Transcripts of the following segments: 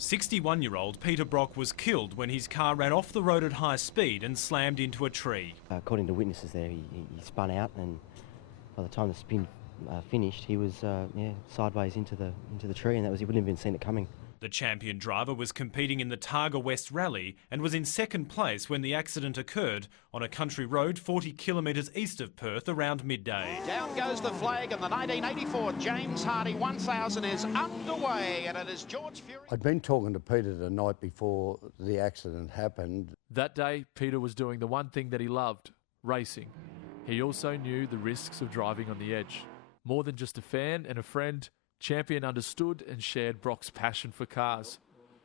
61-year-old Peter Brock was killed when his car ran off the road at high speed and slammed into a tree. According to witnesses there, he spun out, and by the time the spin finished, he was sideways into the tree, and he wouldn't have even seen it coming. The champion driver was competing in the Targa West Rally and was in second place when the accident occurred on a country road 40 kilometres east of Perth around midday. Down goes the flag, and the 1984 James Hardy 1000 is underway, and it is George Fury. I'd been talking to Peter the night before the accident happened. That day, Peter was doing the one thing that he loved, racing. He also knew the risks of driving on the edge. More than just a fan and a friend, Champion understood and shared Brock's passion for cars.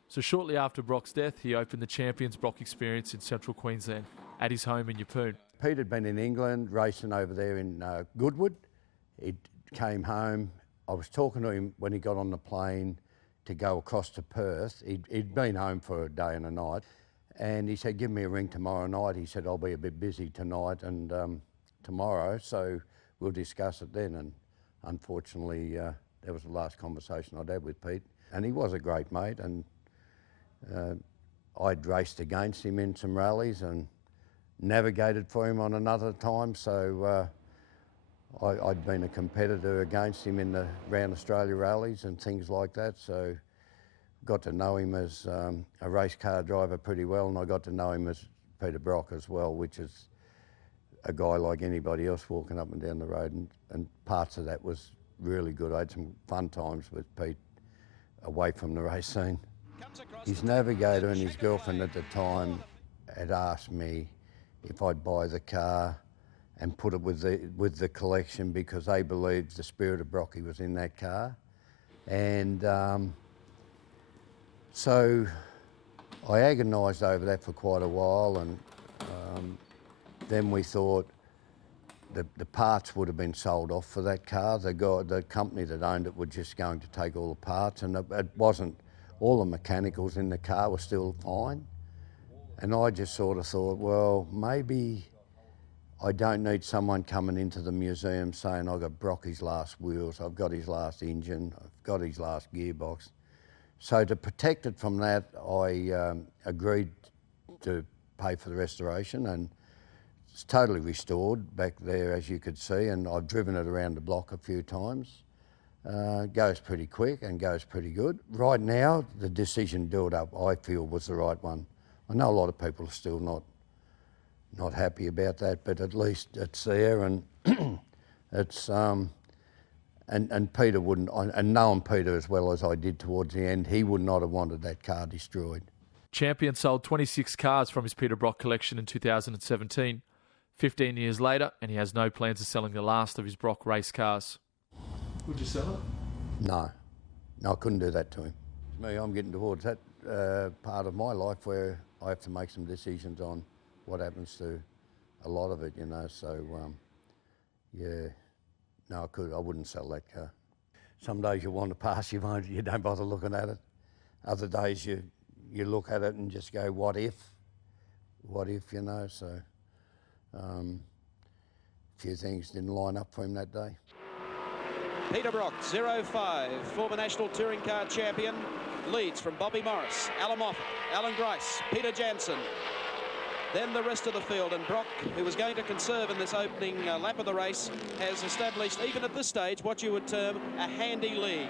So shortly after Brock's death, he opened the Champion's Brock Experience in central Queensland at his home in Yeppoon. Pete had been in England racing over there in Goodwood. He came home. I was talking to him when he got on the plane to go across to Perth. He'd been home for a day and a night, and he said, give me a ring tomorrow night. He said, I'll be a bit busy tonight and tomorrow, so we'll discuss it then. And unfortunately, that was the last conversation I'd had with Pete. And he was a great mate, and I'd raced against him in some rallies and navigated for him on another time, so I'd been a competitor against him in the Round Australia rallies and things like that, so got to know him as a race car driver pretty well, and I got to know him as Peter Brock as well, which is a guy like anybody else walking up and down the road, and parts of that was really good. I had some fun times with Pete away from the race scene. His navigator and his girlfriend at the time had asked me if I'd buy the car and put it with the collection, because they believed the spirit of Brocky was in that car. And so I agonised over that for quite a while, and then we thought the parts would have been sold off for that car. The company that owned it were just going to take all the parts, and it wasn't, all the mechanicals in the car were still fine. And I just sort of thought, well, maybe I don't need someone coming into the museum saying I've got Brocky's last wheels, I've got his last engine, I've got his last gearbox. So to protect it from that, I agreed to pay for the restoration, and it's totally restored back there, as you could see, and I've driven it around the block a few times. Goes pretty quick and goes pretty good. Right now, the decision to do it up, I feel, was the right one. I know a lot of people are still not happy about that, but at least it's there, and it's and Peter wouldn't, and knowing Peter as well as I did towards the end, he would not have wanted that car destroyed. Champion sold 26 cars from his Peter Brock collection in 2017. 15 years later, and he has no plans of selling the last of his Brock race cars. Would you sell it? No, I couldn't do that to him. Me, I'm getting towards that part of my life where I have to make some decisions on what happens to a lot of it, you know, so yeah, no, I wouldn't sell that car. Some days you want to pass, you don't bother looking at it. Other days you look at it and just go, what if, you know, so a few things didn't line up for him that day. Peter Brock, 05, former national touring car champion, leads from Bobby Morris, Alan Moffat, Alan Grice, Peter Jansen. Then the rest of the field, and Brock, who was going to conserve in this opening lap of the race, has established, even at this stage, what you would term a handy lead.